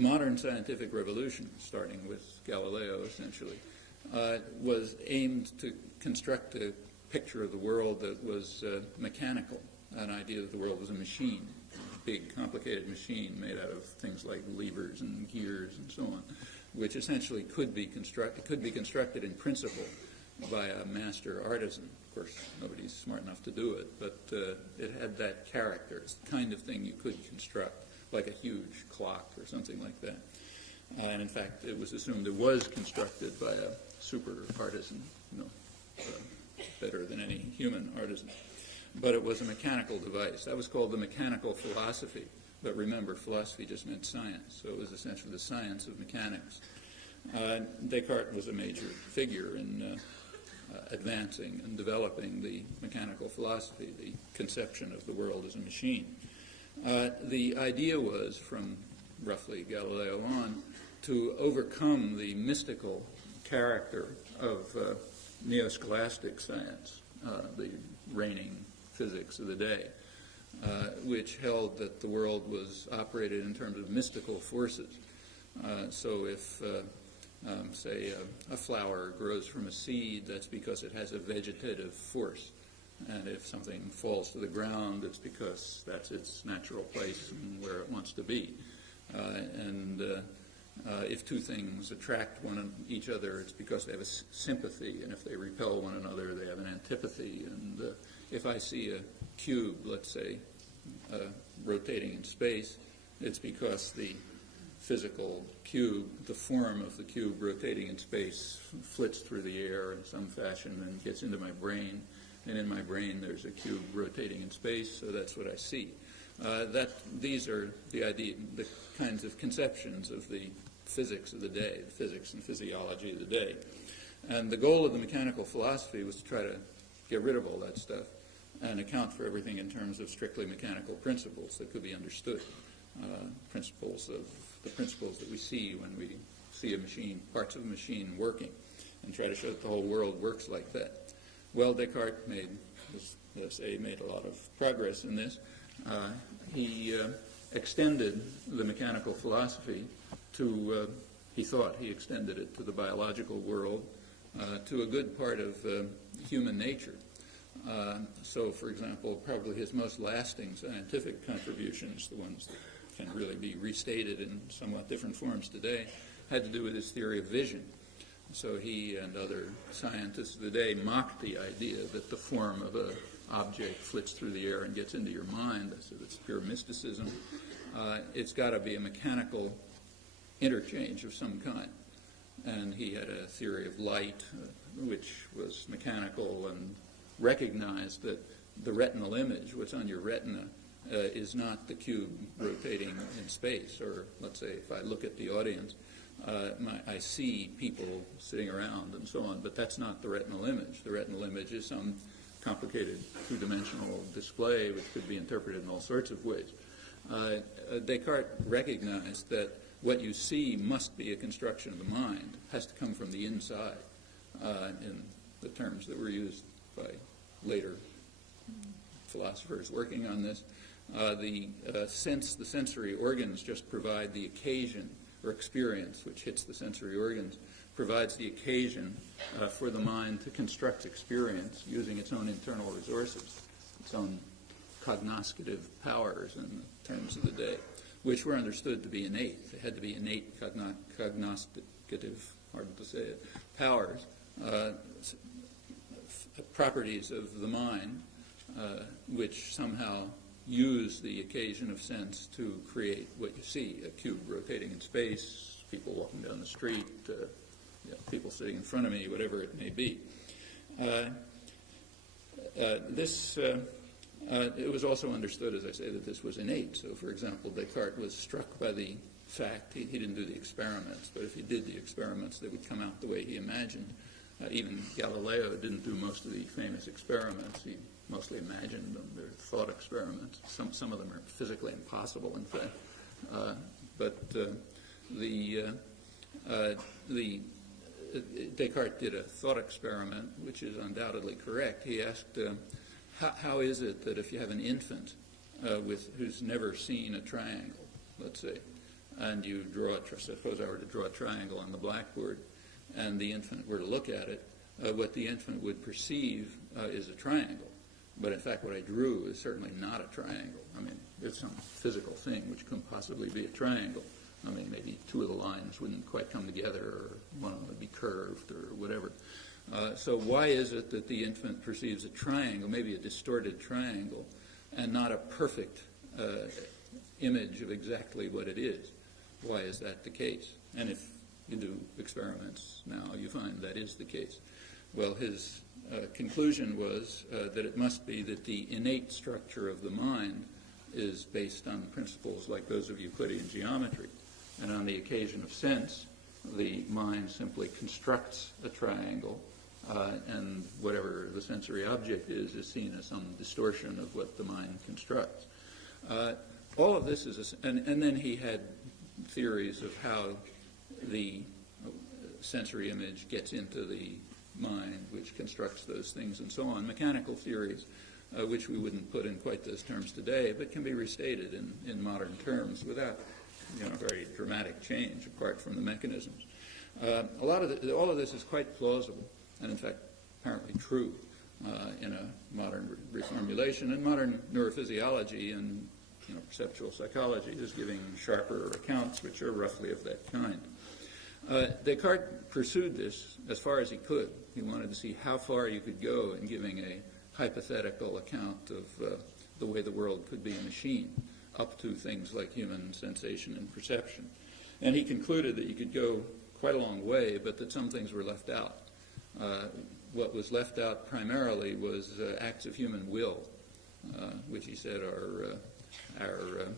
modern scientific revolution, starting with Galileo essentially, was aimed to construct a picture of the world that was mechanical, an idea that the world was a machine, a big, complicated machine made out of things like levers and gears and so on, which essentially could be constructed in principle by a master artisan. Of course, nobody's smart enough to do it, but it had that character. It's the kind of thing you could construct, like a huge clock or something like that. And in fact, it was assumed it was constructed by a super artisan, better than any human artisan. But it was a mechanical device. That was called the mechanical philosophy. But remember, philosophy just meant science, so it was essentially the science of mechanics. Descartes was a major figure in advancing and developing the mechanical philosophy, the conception of the world as a machine. The idea was, from roughly Galileo on, to overcome the mystical character of neo-scholastic science, the reigning physics of the day, which held that the world was operated in terms of mystical forces. So if, say, a flower grows from a seed, that's because it has a vegetative force. And if something falls to the ground, it's because that's its natural place and where it wants to be. If two things attract each other, it's because they have a sympathy, and if they repel one another, they have an antipathy. And if I see a cube, let's say, rotating in space, it's because the physical cube, the form of the cube rotating in space, flits through the air in some fashion and gets into my brain. And in my brain, there's a cube rotating in space, so that's what I see. These are the kinds of conceptions of the physics of the day, the physics and physiology of the day. And the goal of the mechanical philosophy was to try to get rid of all that stuff and account for everything in terms of strictly mechanical principles that could be understood, principles that we see when we see a machine, parts of a machine working, and try to show that the whole world works like that. Well, Descartes made a lot of progress in this. He extended the mechanical philosophy to, he thought he extended it to the biological world, to a good part of human nature. So, for example, probably his most lasting scientific contributions, the ones that can really be restated in somewhat different forms today, had to do with his theory of vision. So he and other scientists of the day mocked the idea that the form of an object flits through the air and gets into your mind. I said it's pure mysticism. It's got to be a mechanical interchange of some kind. And he had a theory of light, which was mechanical, and recognized that the retinal image, what's on your retina, is not the cube rotating in space. Or let's say if I look at the audience, I see people sitting around and so on, but that's not the retinal image. The retinal image is some complicated two-dimensional display which could be interpreted in all sorts of ways. Descartes recognized that what you see must be a construction of the mind, has to come from the inside, in the terms that were used by later philosophers working on this. The sensory organs just provide the occasion, or experience, which hits the sensory organs, provides the occasion for the mind to construct experience using its own internal resources, its own cognoscitive powers in the terms of the day, which were understood to be innate. They had to be innate cognoscitive, hard to say it, powers, properties of the mind, which somehow use the occasion of sense to create what you see, a cube rotating in space, people walking down the street, people sitting in front of me, whatever it may be. It was also understood, as I say, that this was innate. So, for example, Descartes was struck by the fact, he didn't do the experiments, but if he did the experiments, they would come out the way he imagined. Even Galileo didn't do most of the famous experiments. He mostly imagined them. They're thought experiments. Some of them are physically impossible, in fact. Descartes did a thought experiment, which is undoubtedly correct. He asked, how is it that if you have an infant who's never seen a triangle, let's say, and you draw, suppose I were to draw a triangle on the blackboard, and the infant were to look at it, what the infant would perceive is a triangle. But in fact, what I drew is certainly not a triangle. I mean, it's some physical thing which can possibly be a triangle. I mean, maybe two of the lines wouldn't quite come together, or one of them would be curved, or whatever. So why is it that the infant perceives a triangle, maybe a distorted triangle, and not a perfect image of exactly what it is? Why is that the case? And if you do experiments now, you find that is the case. Well, his conclusion was that it must be that the innate structure of the mind is based on principles like those of Euclidean geometry. And on the occasion of sense, the mind simply constructs a triangle, and whatever the sensory object is seen as some distortion of what the mind constructs. All of this is, and then he had theories of how the sensory image gets into the mind, which constructs those things and so on. Mechanical theories, which we wouldn't put in quite those terms today, but can be restated in modern terms without very dramatic change apart from the mechanisms. All of this is quite plausible, and in fact apparently true in a modern reformulation. And modern neurophysiology and perceptual psychology is giving sharper accounts which are roughly of that kind. Descartes pursued this as far as he could. He wanted to see how far you could go in giving a hypothetical account of the way the world could be a machine, up to things like human sensation and perception. And he concluded that you could go quite a long way, but that some things were left out. What was left out primarily was acts of human will, which he said are our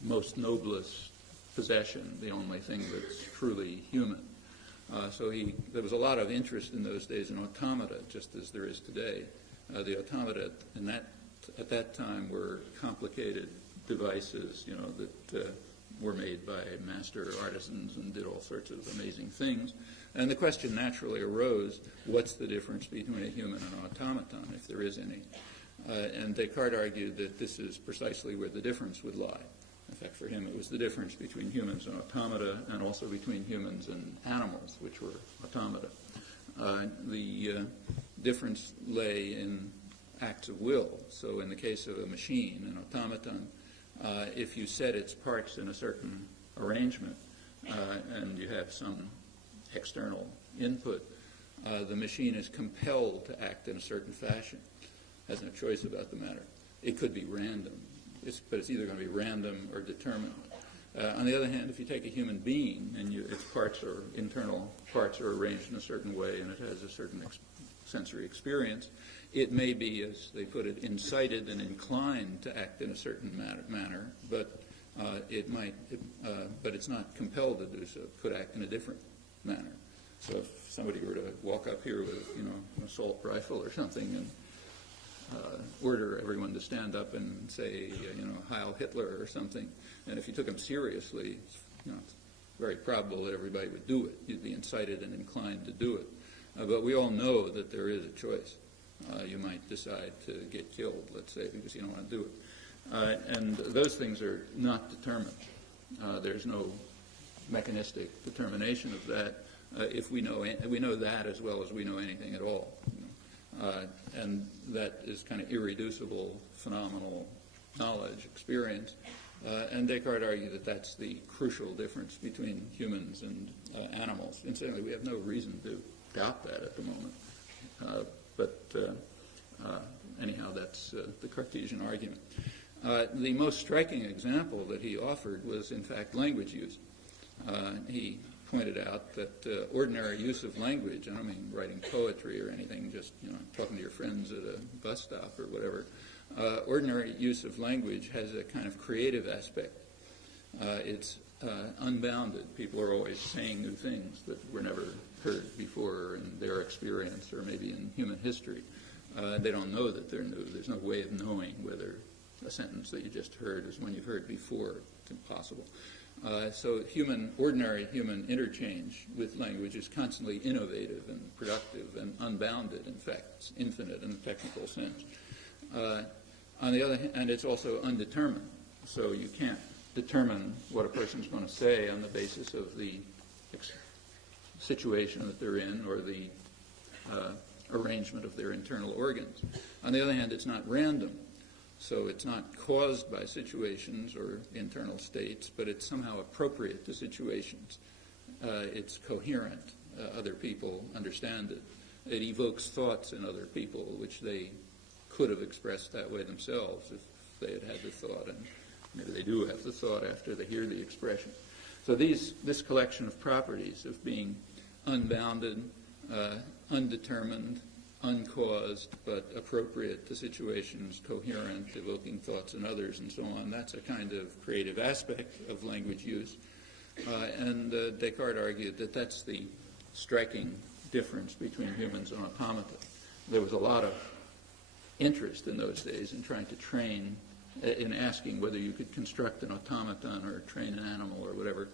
most noblest possession, the only thing that's truly human. So there was a lot of interest in those days in automata, just as there is today. The automata at that time were complicated devices, that were made by master artisans and did all sorts of amazing things. And the question naturally arose, what's the difference between a human and an automaton, if there is any? And Descartes argued that this is precisely where the difference would lie. In fact, for him, it was the difference between humans and automata, and also between humans and animals, which were automata. The difference lay in acts of will. So in the case of a machine, an automaton, if you set its parts in a certain arrangement and you have some external input, the machine is compelled to act in a certain fashion, has no choice about the matter. It could be random, but it's either going to be random or determined. On the other hand, if you take a human being and its internal parts are arranged in a certain way and it has a certain sensory experience, it may be, as they put it, incited and inclined to act in a certain manner, but but it's not compelled to do so. It could act in a different manner. So if somebody were to walk up here with, an assault rifle or something and order everyone to stand up and say, Heil Hitler or something, and if you took him seriously, it's very probable that everybody would do it. You'd be incited and inclined to do it. But we all know that there is a choice. You might decide to get killed, let's say, because you don't want to do it. And those things are not determined. There's no mechanistic determination of that. If we know that as well as we know anything at all. And that is kind of irreducible, phenomenal knowledge, experience. And Descartes argued that that's the crucial difference between humans and animals. Incidentally, we have no reason to doubt that at the moment. Anyhow, that's the Cartesian argument. The most striking example that he offered was, in fact, language use. He pointed out that ordinary use of language, I don't mean writing poetry or anything, just talking to your friends at a bus stop or whatever, ordinary use of language has a kind of creative aspect. It's unbounded. People are always saying new things that were never heard before in their experience or maybe in human history. They don't know that they're new. There's no way of knowing whether a sentence that you just heard is one you've heard before. It's impossible. So ordinary human interchange with language is constantly innovative and productive and unbounded. In fact, it's infinite in a technical sense. On the other hand, it's also undetermined. So you can't determine what a person's going to say on the basis of the situation that they're in or the arrangement of their internal organs. On the other hand, it's not random. So it's not caused by situations or internal states, but it's somehow appropriate to situations. It's coherent. Other people understand it. It evokes thoughts in other people, which they could have expressed that way themselves if they had had the thought, and maybe they do have the thought after they hear the expression. So this collection of properties of being unbounded, undetermined, uncaused, but appropriate to situations, coherent, evoking thoughts in others, and so on, that's a kind of creative aspect of language use. And Descartes argued that that's the striking difference between humans and automata. There was a lot of interest in those days in trying to train, in asking whether you could construct an automaton or train an animal or whatever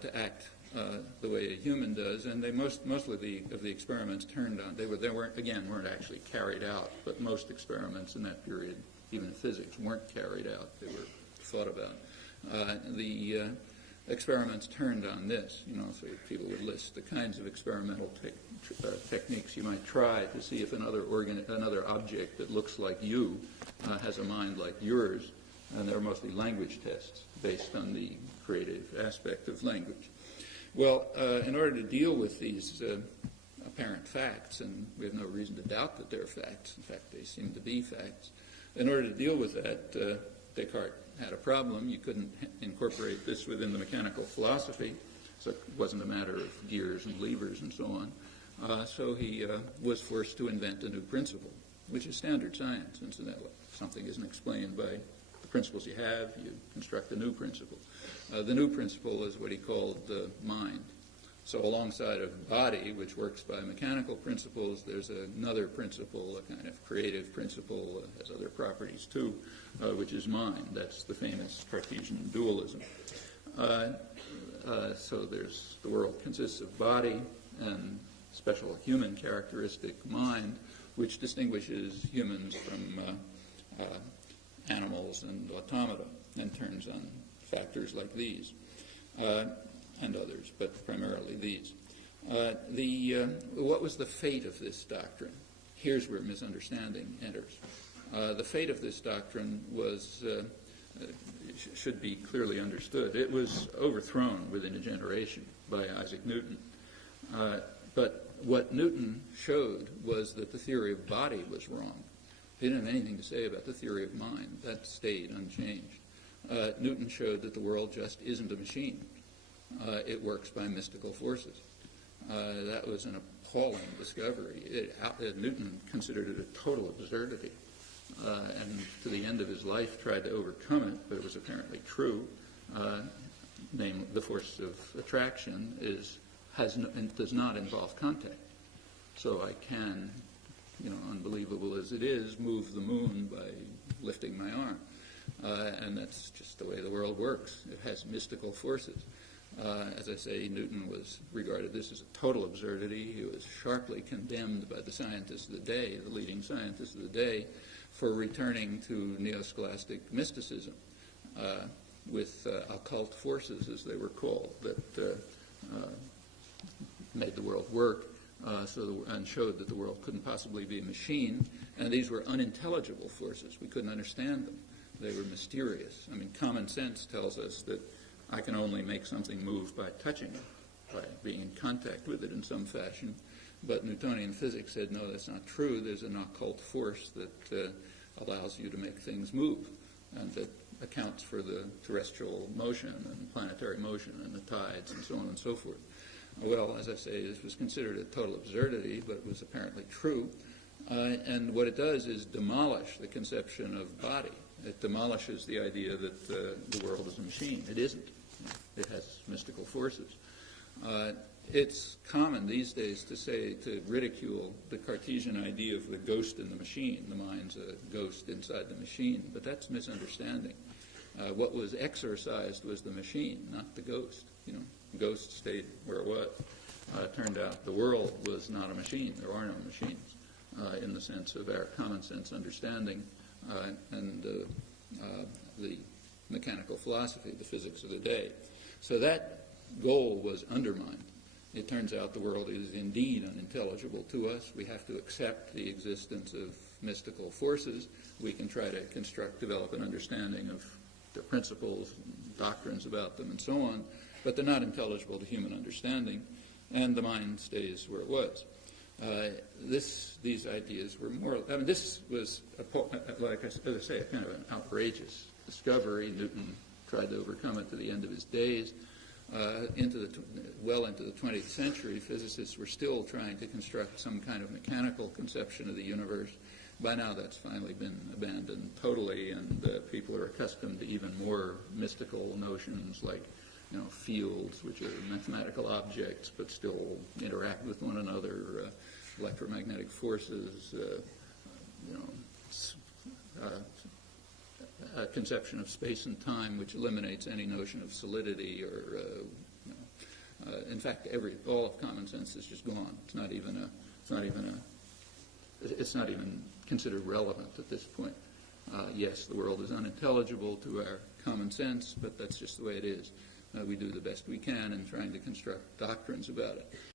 to act the way a human does, and they mostly of the experiments turned on. They weren't actually carried out, but most experiments in that period, even in physics, weren't carried out. They were thought about. The experiments turned on this. So people would list the kinds of experimental techniques you might try to see if another object that looks like you has a mind like yours, and they're mostly language tests based on the creative aspect of language. Well, in order to deal with these apparent facts, and we have no reason to doubt that they're facts, in fact, they seem to be facts, in order to deal with that, Descartes had a problem. You couldn't incorporate this within the mechanical philosophy, so it wasn't a matter of gears and levers and so on. So he was forced to invent a new principle, which is standard science, incidentally. If something isn't explained by the principles you have, you construct a new principle. The new principle is what he called mind. So alongside of body, which works by mechanical principles, there's another principle, a kind of creative principle, has other properties too, which is mind. That's the famous Cartesian dualism. So the world consists of body and special human characteristic, mind, which distinguishes humans from animals and automata and turns on factors like these. And others, but primarily these. What was the fate of this doctrine? Here's where misunderstanding enters. The fate of this doctrine should be clearly understood. It was overthrown within a generation by Isaac Newton. But what Newton showed was that the theory of body was wrong. He didn't have anything to say about the theory of mind. That stayed unchanged. Newton showed that the world just isn't a machine. It works by mystical forces. That was an appalling discovery. Newton considered it a total absurdity, and to the end of his life tried to overcome it, but it was apparently true. Namely, the force of attraction does not involve contact. So I can, unbelievable as it is, move the moon by lifting my arm. And that's just the way the world works. It has mystical forces. As I say, Newton was regarded this as a total absurdity. He was sharply condemned by the scientists of the day, the leading scientists of the day, for returning to neo-scholastic mysticism with occult forces, as they were called, that made the world work and showed that the world couldn't possibly be a machine. And these were unintelligible forces. We couldn't understand them. They were mysterious. I mean, common sense tells us that I can only make something move by touching it, by being in contact with it in some fashion. But Newtonian physics said, no, that's not true. There's an occult force that allows you to make things move, and that accounts for the terrestrial motion and planetary motion and the tides and so on and so forth. Well, as I say, this was considered a total absurdity, but it was apparently true. And what it does is demolish the conception of body. It demolishes the idea that the world is a machine. It isn't. It has mystical forces. It's common these days to ridicule the Cartesian idea of the ghost in the machine. The mind's a ghost inside the machine, but that's misunderstanding. What was exorcised was the machine, not the ghost. The ghost stayed where it was. It turned out the world was not a machine. There are no machines in the sense of our common sense understanding. And the mechanical philosophy, the physics of the day. So that goal was undermined. It turns out the world is indeed unintelligible to us. We have to accept the existence of mystical forces. We can try to develop an understanding of their principles, and doctrines about them, and so on, but they're not intelligible to human understanding, and the mind stays where it was. These ideas were more, this was, like I say, a kind of an outrageous discovery. Newton tried to overcome it to the end of his days. Well into the 20th century, physicists were still trying to construct some kind of mechanical conception of the universe. By now that's finally been abandoned totally, and people are accustomed to even more mystical notions like fields, which are mathematical objects but still interact with one another, electromagnetic forces, a conception of space and time which eliminates any notion of solidity or, in fact, all of common sense is just gone. It's not even considered relevant at this point. Yes, the world is unintelligible to our common sense, but that's just the way it is. We do the best we can in trying to construct doctrines about it.